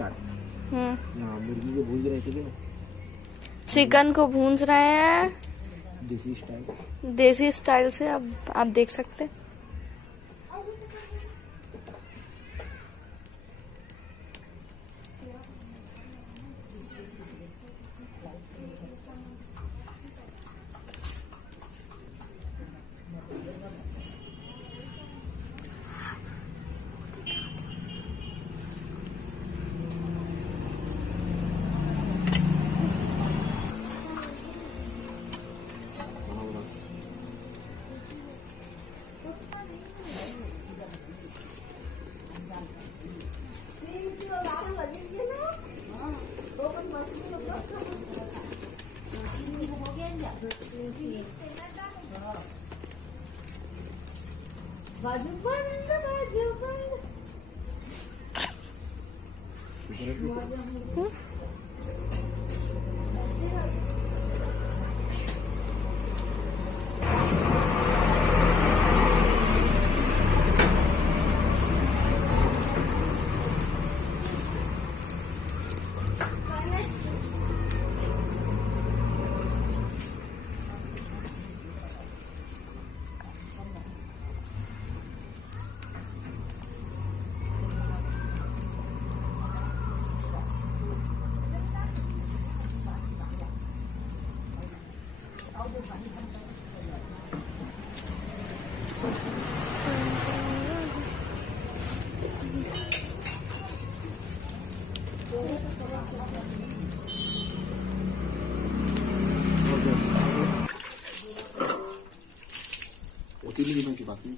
Start. मुर्गी को भून रहे थे, चिकन को भूंज रहे हैं देसी स्टाइल से। अब आप देख सकते हैं। बाजू बंद, बाजू बंद। की बात नहीं।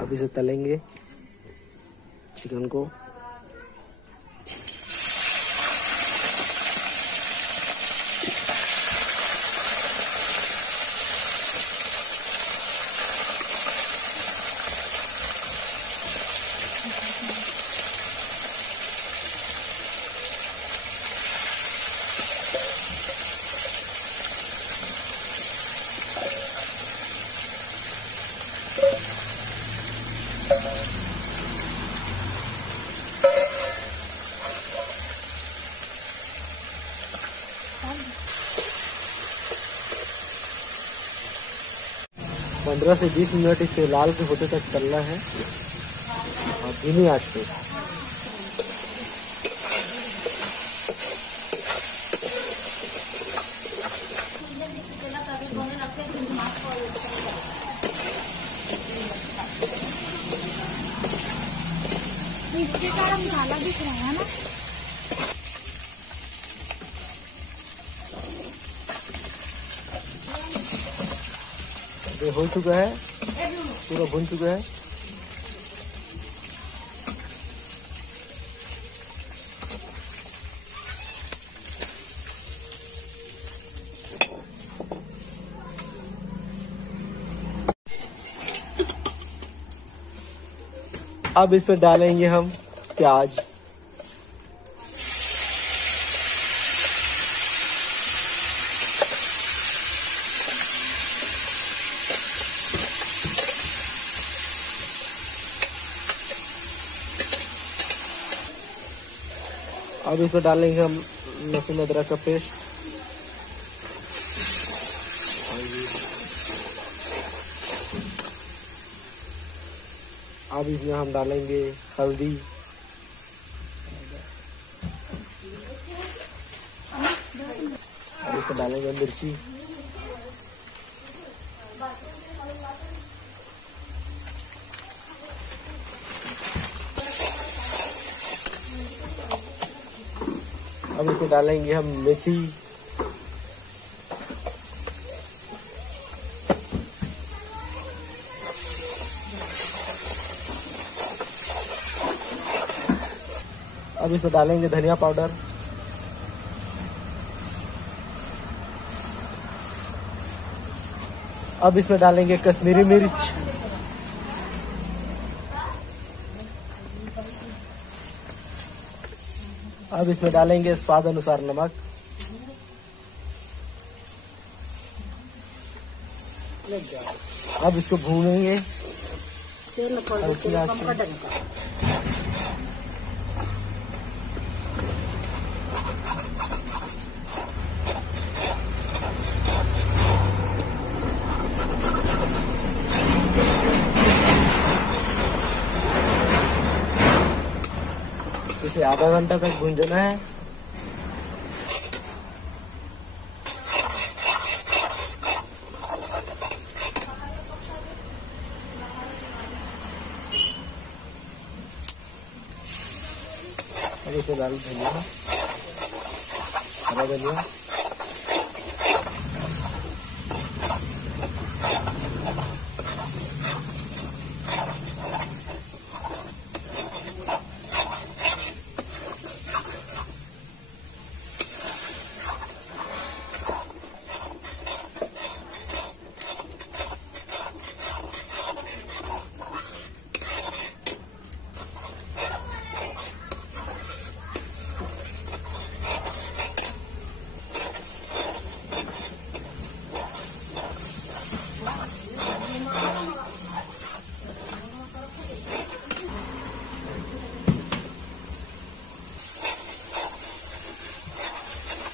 अब इसे तलेंगे चिकन को। पंद्रह से 20 मिनट इसे लाल के होते तक तलना है और धीमी आंच पे। इसके कारण मसाला दिख रहा है ना। ये हो चुका है, पूरा भुन चुका है। अब इस पर डालेंगे हम प्याज। अब इसमें डालेंगे हम लहसुन अदरक का पेस्ट। अब इसमें हम डालेंगे हल्दी, अब इसमें डालेंगे मिर्ची, अब इसमें डालेंगे हम मेथी, अब इसमें डालेंगे धनिया पाउडर, अब इसमें डालेंगे कश्मीरी मिर्च, अब इसमें डालेंगे स्वाद अनुसार नमक, अब इसको भूनेंगे हल्की आंच पे। इसे आधा घंटा तक भूंजना है। अब इसे डाल धनिया, हरा धनिया,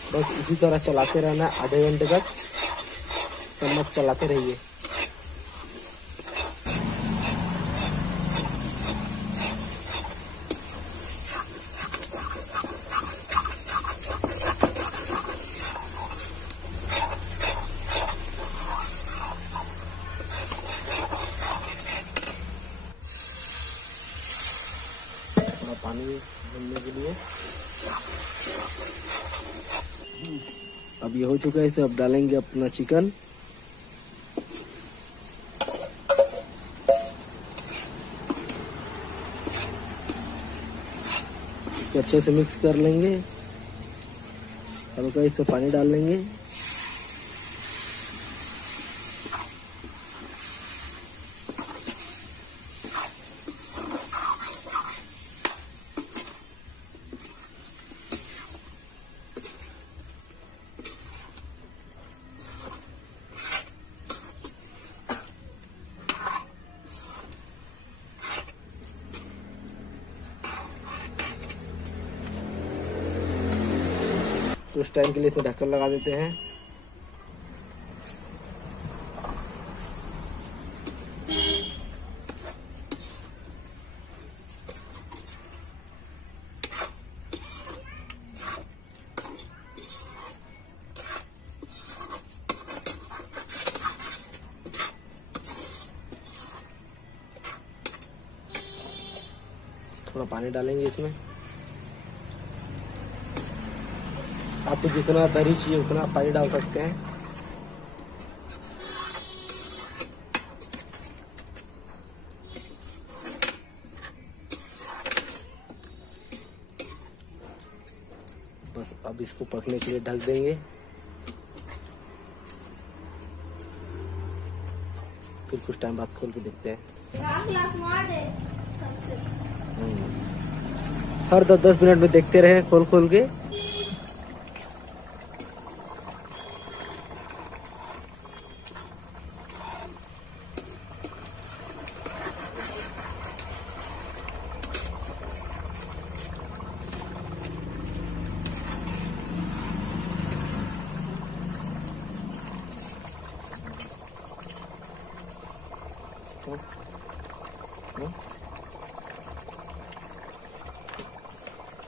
बस इसी तरह चलाते रहना आधे घंटे तक, चम्मच चलाते रहिए। थोड़ा पानी भरने के लिए। अब ये हो चुका है, इसे अब डालेंगे अपना चिकन। इसको अच्छे से मिक्स कर लेंगे, हल्का इसमें पानी डाल लेंगे। तो उस टाइम के लिए इसमें ढक्कन लगा देते हैं। थोड़ा पानी डालेंगे इसमें। आपको जितना दही चाहिए उतना पानी डाल सकते हैं। बस अब इसको पकने के लिए ढक देंगे। फिर कुछ टाइम बाद खोल के देखते हैं। हर 10-10 मिनट में देखते रहे खोल खोल के।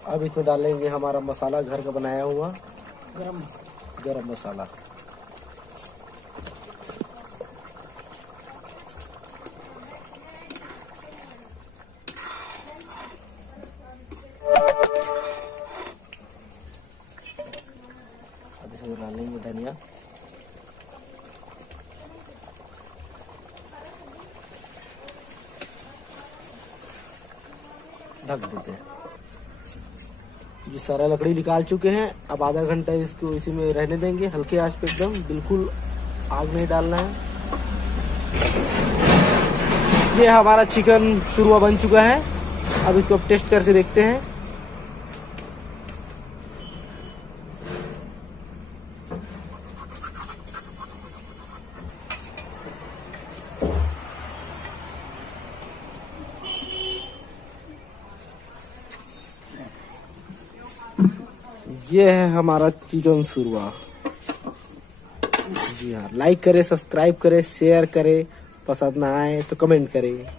अब इसमें डालेंगे हमारा मसाला घर का बनाया हुआ गरम मसाला। अब इसमें डालेंगे धनिया, ढक देते हैं। ये सारा लकड़ी निकाल चुके हैं। अब आधा घंटा इसको इसी में रहने देंगे, हल्के आंच पे एकदम, बिल्कुल आग नहीं डालना है। ये हमारा चिकन शुरुआ बन चुका है। अब इसको अब टेस्ट करके देखते हैं। ये है हमारा चिकन शुरुआ। जी हाँ, लाइक करें, सब्सक्राइब करें, शेयर करें, पसंद ना आए तो कमेंट करें।